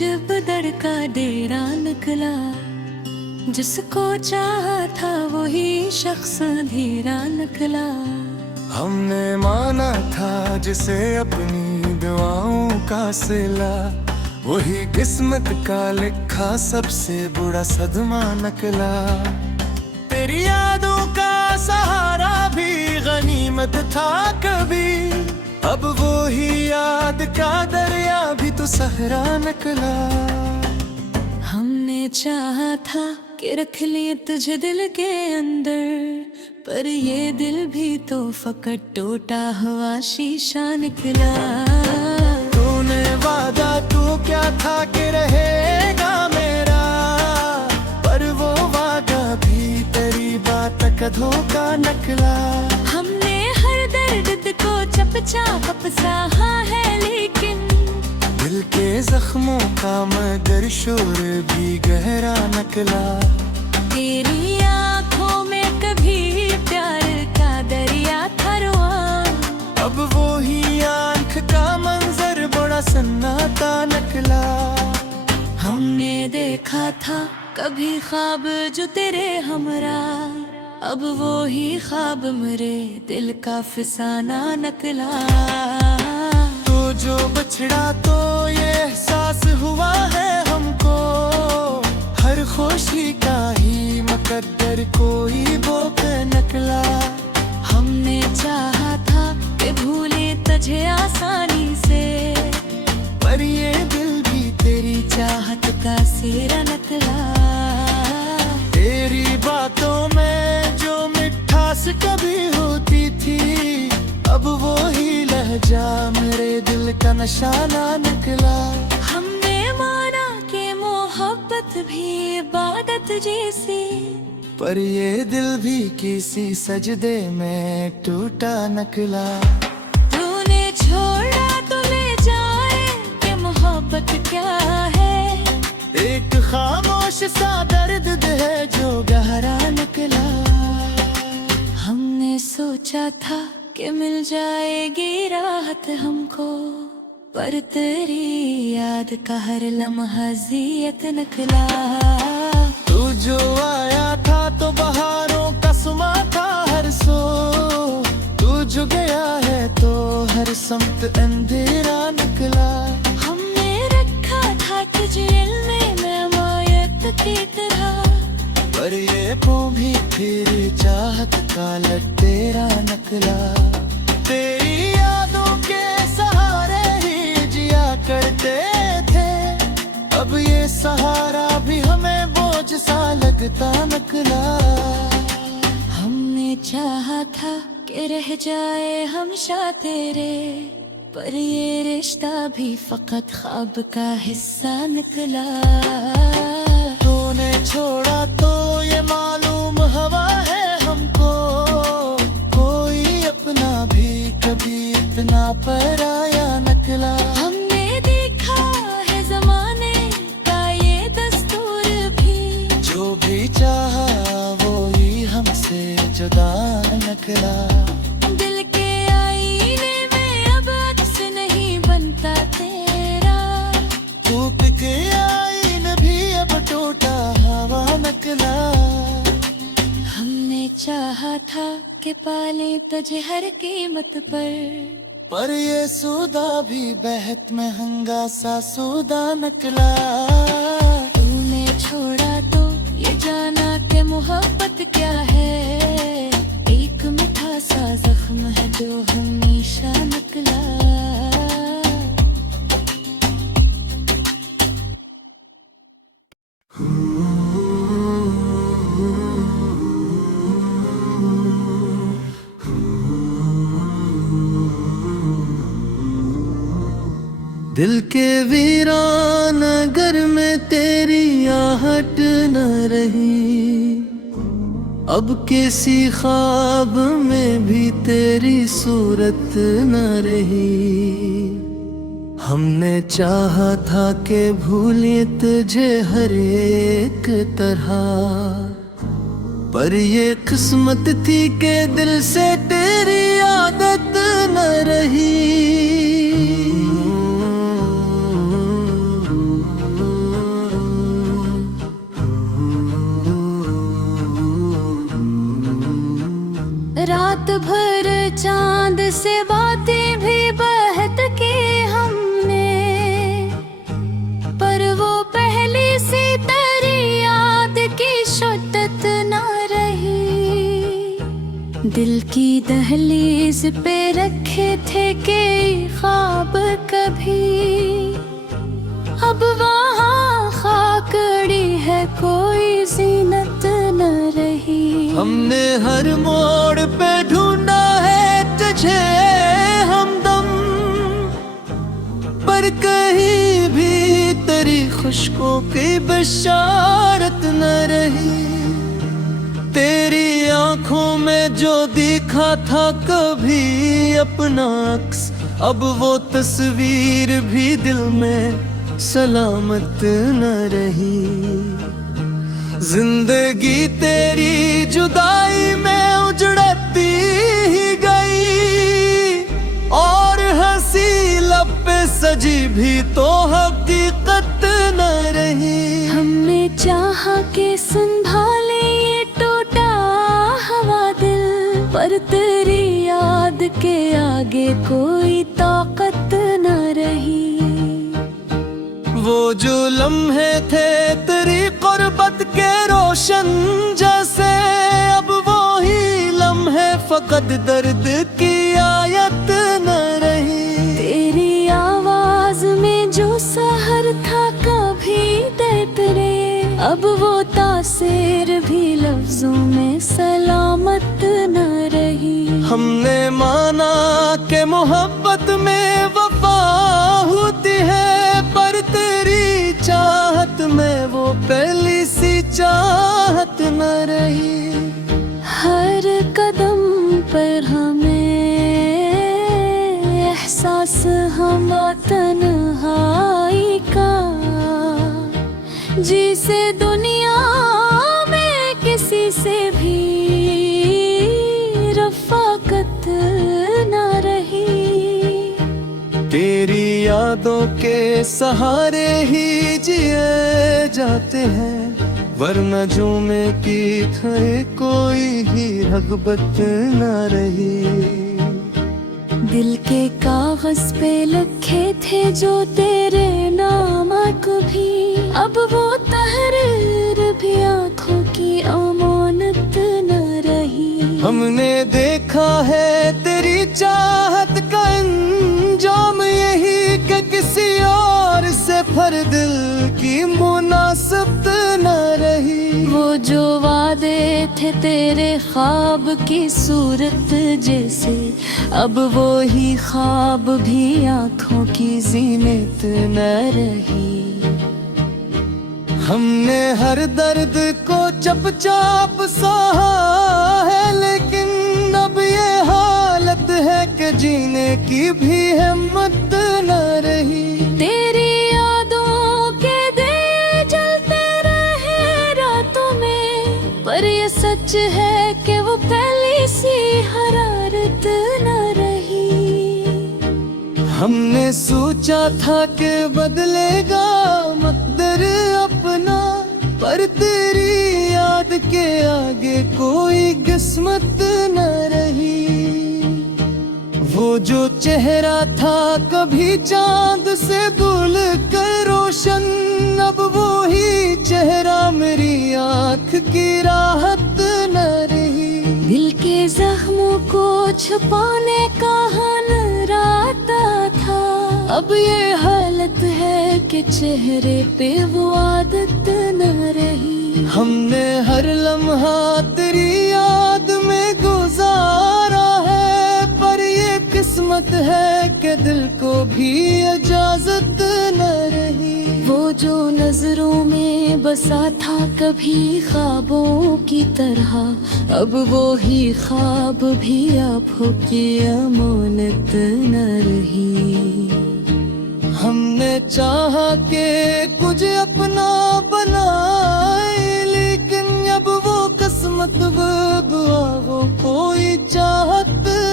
जब दर का डेरा निकला, जिसको चाहा था वही शख्स धीरा निकला। हमने माना था जिसे अपनी दुआओं का सिला, वही किस्मत का लिखा सबसे बुरा सदमा निकला। तेरी यादों का सहारा भी गनीमत था कभी, अब वो ही याद का दरिया भी तो सहरा निकला। हमने चाहा था कि रख लिए तुझे दिल के अंदर, पर ये दिल भी तो फकट टूटा हुआ शीशा निकला। तूने वादा तू क्या था कि रहेगा मेरा, पर वो वादा भी तेरी बात का धोखा निकला। हमने हर दर्द को चुपचाप सहा है, लेकिन दिल के जख्मों का मगर शोर भी गहरा निकला। तेरी आँखों में कभी प्यार का दरिया था रुआं, अब वो ही आँख का मंजर बड़ा सन्नाटा निकला। हमने देखा था कभी ख्वाब जो तेरे हमरा, अब वो ही ख्वाब मेरे दिल का फसाना निकला। तो जो बछड़ा तो ये एहसास हुआ है हमको, हर खुशी का ही मुकद्दर कोई बोक निकला। हमने चाहा था कि भूले तुझे आसानी से, पर ये दिल भी तेरी चाहत का सिरा निकला। तेरी बातों में जो मिठास कभी होती थी, अब वो ही लहजा मेरे दिल का निशाना निकला। हमने माना कि मोहब्बत भी इबादत जैसी, पर ये दिल भी किसी सजदे में टूटा निकला। तूने छोड़ा तो ले जाए कि मोहब्बत क्या है, एक खामोश सा दर्द है जो गहरा निकला। हमने सोचा था कि मिल जाएगी राहत हमको, पर तेरी याद का हर लम्हा ज़ियत निकला। तू जो आया था तो बहारों का सुमा था हर सो, तू जो गया है तो हर समत अंधेरा निकला। हमने रखा था तुझे इल्म में मायत की तरह, पर ये वो भी फिर चाहत का लटेरा निकला। तेरी यादों के सहारे ही जिया करते थे, अब ये सहारा भी हमें बोझ सा लगता निकला। हमने चाहा था कि रह जाए हमेशा तेरे, पर ये रिश्ता भी फकत ख्वाब का हिस्सा निकला। तूने छोड़ा तो ये मालूम हवा है हमको, कोई अपना भी कभी इतना पराया निकला। हमने देखा है जमाने का ये दस्तूर भी, जो भी चाहा वो ही हमसे जुदा निकला। दिल के आईने में अब अक्स नहीं बनता तेरा, टूट के आईन भी अब टूटा हवा निकला। हमने चाहा था कि पाले तुझे हर कीमत पर ये सूदा भी बेहद महंगा सा सूदा निकला। तूने छोड़ा तो ये जाना कि मोहब्बत क्या है, एक मीठा सा जख्म है जो हमेशा निकला। दिल के वीरान घर में तेरी आहट न रही, अब किसी ख्वाब में भी तेरी सूरत न रही। हमने चाहा था कि भूलिए तुझे हर एक तरह, पर ये किस्मत थी कि दिल से तेरी आदत न रही। रात भर चांद से बातें भी बहत की हमने, पर वो पहली सी तेरी याद की शुद्दत न रही। दिल की दहलीज पे रखे थे कई ख्वाब कभी, अब वहाँ खाकड़ी है कोई जीनत न रही। हमने हर मोड़ पे ढूंढा है तुझे हमदम, पर कहीं भी तेरी खुशकों की बशारत न रही। तेरी आंखों में जो दिखा था कभी अपना अक्स, अब वो तस्वीर भी दिल में सलामत न रही। जिंदगी तेरी जुदाई में उजड़ती ही गई, और हंसी लब पे सजी भी तो हकीकत न रही। हमने चाहा के संभाले ये टूटा हवा दिल, पर तेरी याद के आगे कोई ताकत न रही। वो जो लम्हे थे तेरी कुर्बत के रोशन जैसे, अब वो ही लम्हे फकत दर्द की आयत न रही। तेरी आवाज में जो सहर था कभी दर्द रे, अब वो तासीर भी लफ्जों में सलामत न रही। हमने माना के मोहब्बत में वफा होती है, पर तेरी चाहत में वो पहली सी चाहत न रही। हर कदम पर हमें एहसास हम तन्हाई का, जिसे दुनिया में किसी से भी रफ़ाकत न रही। तेरी यादों के सहारे ही जिए जाते हैं, वरना झूमे की थे कोई ही रग़बत न रही। दिल के कागज पे लिखे थे जो तेरे नाम कभी, अब वो तहरीर भी आंखों की अमानत न रही। हमने देखा है तेरी चाहत का अंजाम यही कि किसी और से फिर दिल की मुनासिबत न रही। वो जो वादे थे तेरे ख्वाब की सूरत जैसे, अब वो ही ख्वाब भी आंखों की जीनत न रही। हमने हर दर्द को चुपचाप सहा है, लेकिन अब ये हालत है कि जीने की भी हिम्मत न रही। तेरी यादों के दिए जलते रहे रातों में, पर ये सच है कि वो पहली सी हरारत न रही। हमने सोचा था कि बदलेगा मकदर अपना, पर तेरी याद के आगे कोई किस्मत न रही। वो जो चेहरा था कभी चांद से दूल कर रोशन, अब वो ही चेहरा मेरी आँख की राहत न रही। दिल के जख्मों को छुपाने का हनराता था, अब ये हालत है कि चेहरे पे वो आदत न रही। हमने हर लम्हा तेरी याद में गुजारा है, पर ये किस्मत है कि दिल को भी इजाजत न रही। वो जो नजरों में बसा था कभी ख्वाबों की तरह, अब वो ही ख्वाब भी आँखों की अमानत न रही। हमने चाहा के कुछ अपना बनाए, लेकिन अब वो किस्मत दुआ वो कोई चाहत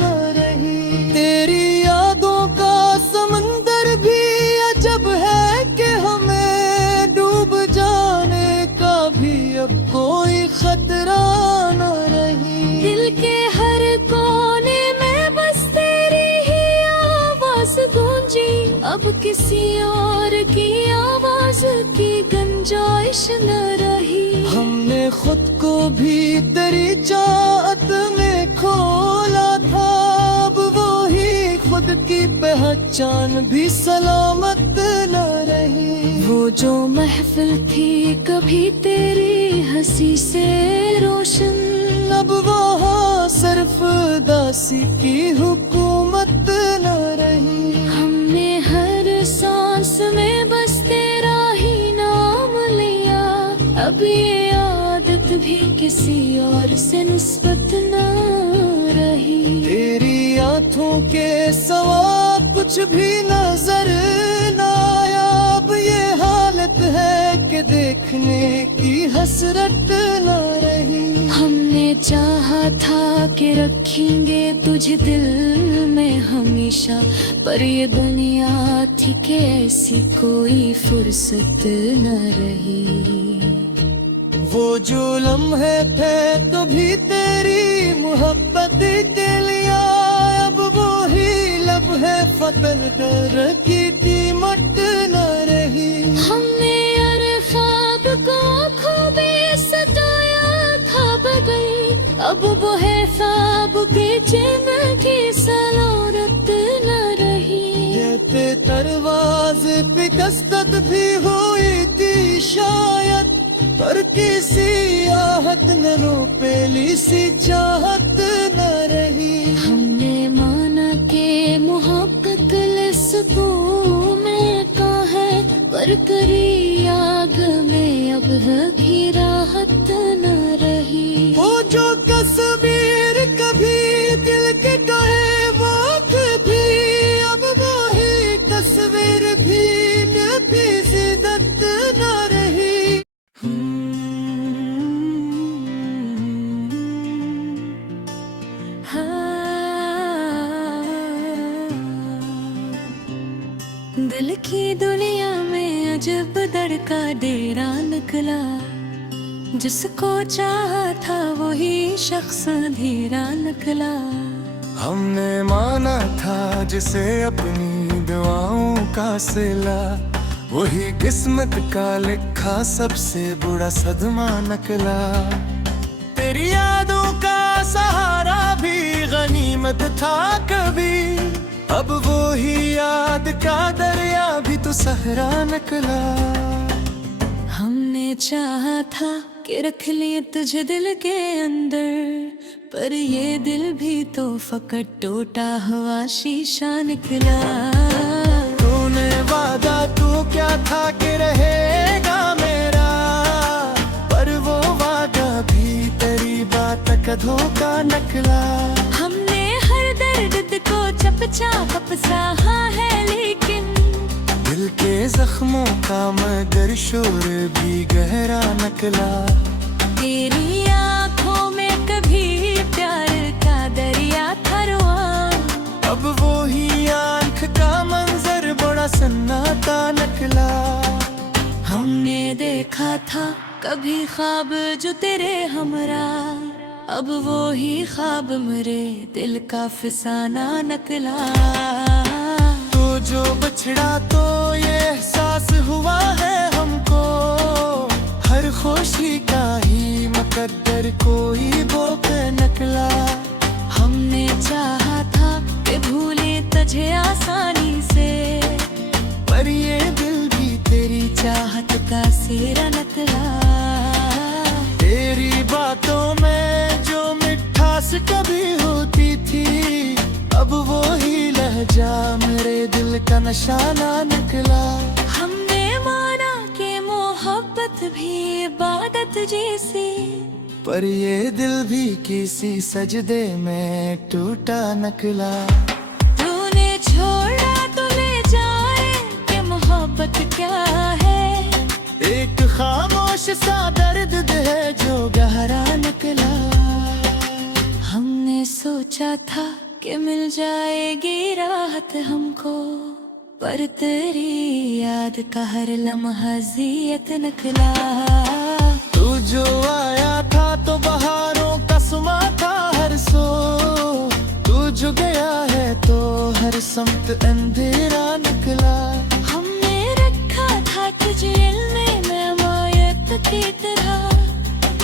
न रही। तेरी यादों का समंदर भी अजब है कि हमें डूब जाने का भी अब कोई खतरा न रही। दिल के हर गुंजाइश न रही। हमने खुद को भी तेरी चाहत में खोला था, अब वो ही खुद की पहचान भी सलामत न रही। वो जो महफिल थी कभी तेरी हंसी से रोशन, अब वहाँ सिर्फ दासी की हुकूमत न रही। हमने हर सांस में बस तेरा ही नाम लिया, अब ये आदत भी किसी और से निस्बत न रही। तेरी आंखों के सवा कुछ भी नजर न आया, अब ये हालत है कि देखने की हसरत न रही। हमने चाहा था कि रखेंगे तुझे दिल में हमेशा, पर ये दुनिया थी कि ऐसी कोई फुर्सत न रही। वो जो लम्हे थे तो भी तेरी मोहब्बत के लिया, अब वो ही लम्हे फतन कर की कीमत न रही। हमने यार ख्वाब को खूबे सजाया था बगल, अब वो है ख्वाब के जिंदगी सलामत न रही। कहते दरवाजे पे कसरत भी हुई थी शायद, पर किसी आहत न रोपेली सी चाहत न रही। हमने माना के मोहब्बत सुकून का है, पर करी आग में अब भी राहत न रही। वो जो तस्वीर कभी दिल के कहे वो कभी, अब वो ही तस्वीर भी जिद्दत न रही। दिल की दुनिया में अजब दर का डेरा निकला, जिसको चाहा था वही शख्स धीरा निकला। हमने माना था जिसे अपनी दुआओं का सिला, वही किस्मत का लिखा सबसे बुरा सदमा निकला। तेरी यादों का सहारा भी गनीमत था कभी, अब वो ही याद का दरिया भी तो सहरा निकला। हमने चाहा था कि रख लिए तुझे दिल के अंदर, पर ये दिल भी तो फकट टूटा हुआ शीशा निकला। तूने वादा तू क्या था कि रहेगा मेरा, पर वो वादा भी तेरी बात का धोखा निकला। हमने हर दर्द को चुपचाप सहा है, लेकिन दिल के जख्मों का मगर शोर भी गहरा निकला। तेरी आँखों में कभी प्यार का दरिया था रुआ, अब वो ही आँख का मंजर बड़ा सन्नाटा निकला। हमने देखा था कभी ख्वाब जो तेरे हमरा, अब वो ही ख्वाब मेरे दिल का फसाना निकला। तो जो बछड़ा तो ये एहसास हुआ है हमको, हर खुशी का ही मुकद्दर कोई बोक निकला। हमने चाहा था कि भूले तुझे आसानी से, पर ये दिल भी तेरी चाहत का सेरा निकला। तेरी बातों में जो मिठास कभी होती थी, अब वो ही लहजा मेरे दिल का निशाना निकला। हमने माना कि मोहब्बत भी इबादत जैसी, पर ये दिल भी किसी सजदे में टूटा निकला। तूने छोड़ा तो ले जाए कि मोहब्बत क्या है, एक खामोश सा दर्द है जो गहरा निकला। हमने सोचा था कि मिल जाएगी राहत हमको, पर तेरी याद का हर लम्हा ज़ियत निकला। तू जो आया था तो बहारों का सुमा था हर सो, तू जो गया है तो हर समत अंधेरा निकला। हमने रखा था तुझे इल्मे में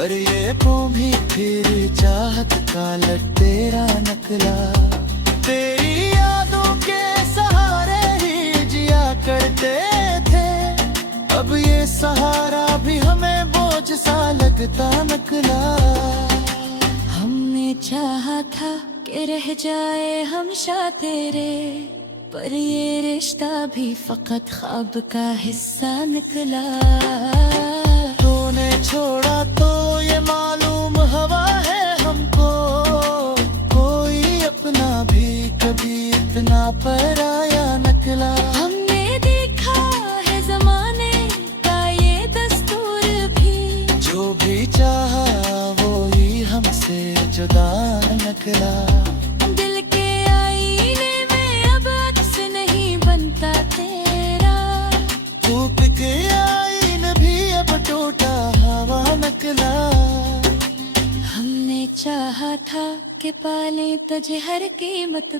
पर ये वो भी फिर चाहत का लट तेरा नकला। तेरी यादों के सहारे ही जिया करते थे, अब ये सहारा भी हमें बोझ सा लगता नकला। हमने चाहा था कि रह जाए हमेशा तेरे, पर ये रिश्ता भी फकत ख्वाब का हिस्सा निकला। तूने छोड़ा तो ये मालूम हवा है हमको, कोई अपना भी कभी इतना पराया नकला। हमने देखा है जमाने का ये दस्तूर भी, जो भी चाहा वो ही हमसे जुदा नकला। दिल के आईने में अब अक्स नहीं बनता तेरा, धूप के आईन भी अब टूटा हवा नकला। हमने चाहा था कि पाले तुझे हर कीमत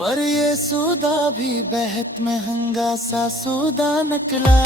पर ये सूदा भी बेहद महंगा सा सूदा नकला।